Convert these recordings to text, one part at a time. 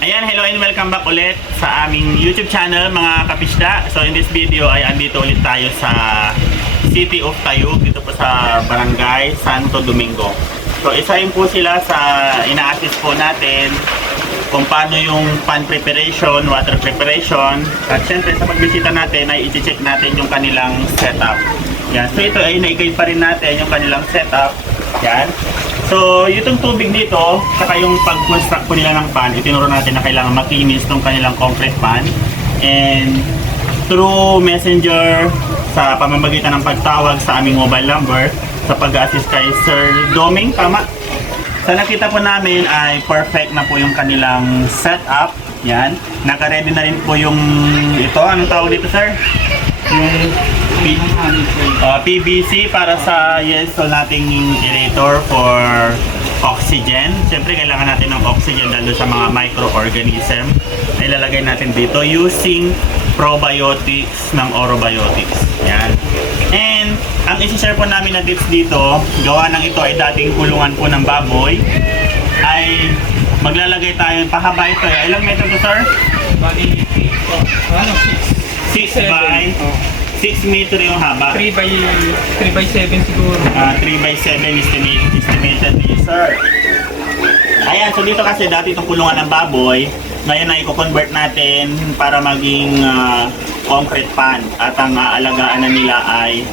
Ayan, hello and welcome back ulit sa aming YouTube channel mga kapisda. So in this video ay andito ulit tayo sa City of Tayug dito po sa Barangay Santo Domingo. So isa yun po sila sa ina-assist po natin kung paano yung pan preparation, water preparation. At syempre sa pagbisita natin ay i-check natin yung kanilang setup. Yan. So ito ay naikay pa rin natin yung kanilang setup. Yan. So, itong tubig dito, saka yung pag-construct po nila ng pan, itinuro natin na kailangan makinis tong kanilang concrete pan. And through messenger sa pamamagitan ng pagtawag sa aming mobile number sa pag-assist kay Sir Doming, tama? Sa nakita po namin ay perfect na po yung kanilang setup. Yan. Naka-ready na rin po yung ito. Anong tawag dito, sir? Yung P- uh, PVC para sa yeso nating aerator for oxygen. Siyempre, kailangan natin ng oxygen lalo sa mga microorganism ilalagay natin dito using probiotics ng orobiotics. Yan. And, ang isi-share po namin na tips dito, gawa ng ito ay dating kulungan po ng baboy, ay maglalagay tayo, pahaba ito. eh. Ilang metro to, sir? Bali, po. Ano, 6? 6 by 6 meter yung haba. 3 by 3 by 7 siguro. Ah, 3 by 7 estimate, estimated ni sir. Ayan, so dito kasi dati itong kulungan ng baboy, ngayon na i-convert natin para maging ah, concrete pan. At ang aalagaan na nila ay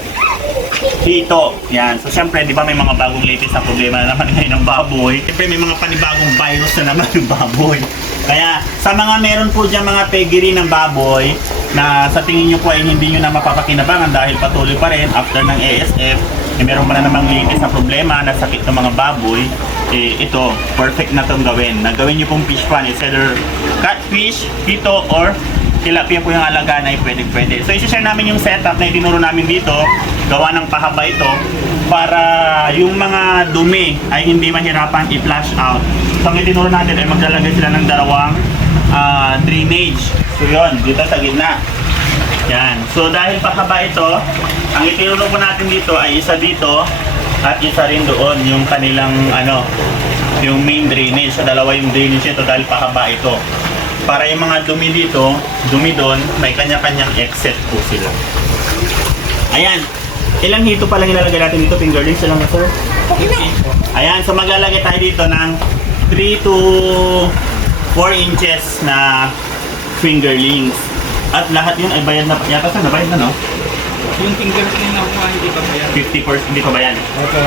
dito. Yan. So, syempre, di ba may mga bagong latest na problema na naman ngayon ng baboy. Syempre, may mga panibagong virus na naman yung baboy. Kaya, sa mga meron po dyan mga pedigree ng baboy na sa tingin nyo po ay hindi nyo na mapapakinabangan dahil patuloy pa rin after ng ASF, eh, meron pa na namang latest na problema na sakit ng mga baboy, eh, ito, perfect na itong gawin. Na gawin nyo pong fish pan, is either catfish, pito, or tilapia po yung alaga na pwede pwede. So isi-share namin yung setup na itinuro namin dito, gawa ng pahaba ito para yung mga dumi ay hindi mahirapan i-flush out. So ang itinuro natin ay maglalagay sila ng dalawang ah, drainage. So yun, dito sa gitna. Yan. So dahil pahaba ito, ang itinuro po natin dito ay isa dito at isa rin doon yung kanilang ano, yung main drainage. So dalawa yung drainage ito dahil pahaba ito. Para yung mga dumi dito, dumi doon, may kanya-kanyang exit po sila. Ayan. Ilang hito pa lang ilalagay natin dito? Fingerlings lang na sir? Ayan, so maglalagay tayo dito ng 3 to 4 inches na fingerlings. At lahat yun ay bayad na, yata sir, nabayad na no? Yung fingers na nakuha, hindi ba ba yan? 50%, hindi pa ba yan?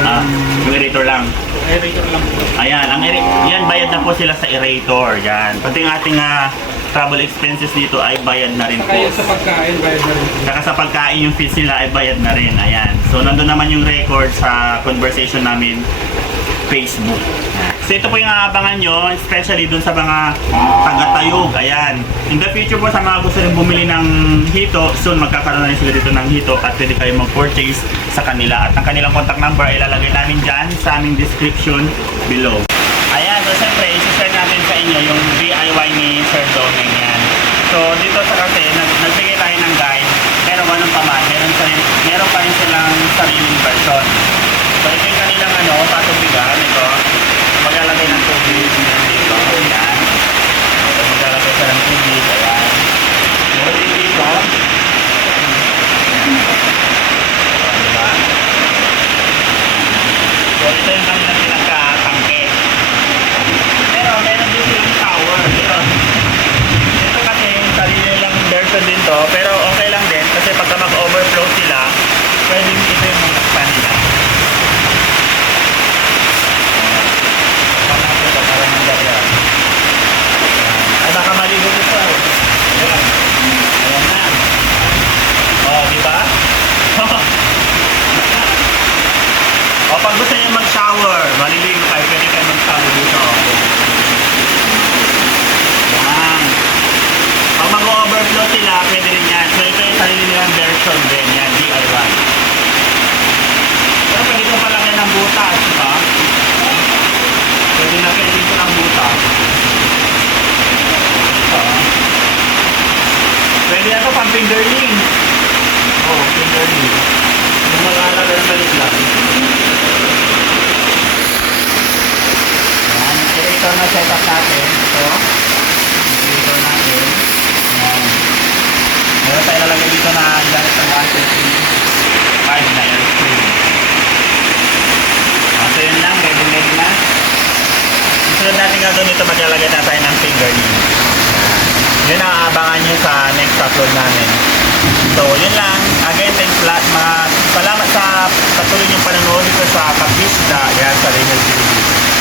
Ah, yung aerator lang. Aerator lang po. Ayan, ang ere- yan bayad na po sila sa aerator. Yan. Pati ang ating ah, travel expenses dito ay bayad na rin po. Kaya sa pagkain, bayad na rin. Saka sa pagkain yung fees nila ay bayad na rin. Ayan. So nandun naman yung record sa conversation namin Facebook. So ito po yung aabangan nyo, especially dun sa mga taga-tayog. Ayan. In the future po sa mga gusto rin bumili ng hito, soon magkakaroon na sila dito ng hito at pwede kayo mag-purchase sa kanila. At ang kanilang contact number ay ilalagay namin dyan sa aming description below. Ayan, so siyempre, isi-share natin sa inyo yung DIY ni Sir Doming yan. So dito sa kasi, nag nagbigay tayo ng guide, pero anong pa man, meron, meron pa rin silang sariling version. So ito yung kanilang ano, patubigan, ito. Maglalagay ng tubig yan dito. Ayan. So maglalagay sila ng tubig, ayan. Meron din dito. Ayan. Diba? Ito yung kanilang pinagkatangke. Pero meron din silang shower. Ito. Kasi sarili lang version din to. Pwede na ito pang fingerling. Oo, oh, fingerling. Yung mga alagang balik lang. Yan, eh, ito na setup natin. Ito. Ito natin. Yan. Meron tayo lalagay dito na gamit ng 135 na airframe. So yun lang, ready-made na. Susunod natin gagawin ito, maglalagay na tayo ng fingerling. Yun ang aabangan nyo sa next upload namin. So, yun lang. Again, thanks lahat. Mga salamat sa patuloy niyong panonood dito sa Kapisda. Yan, sa Raymond TV.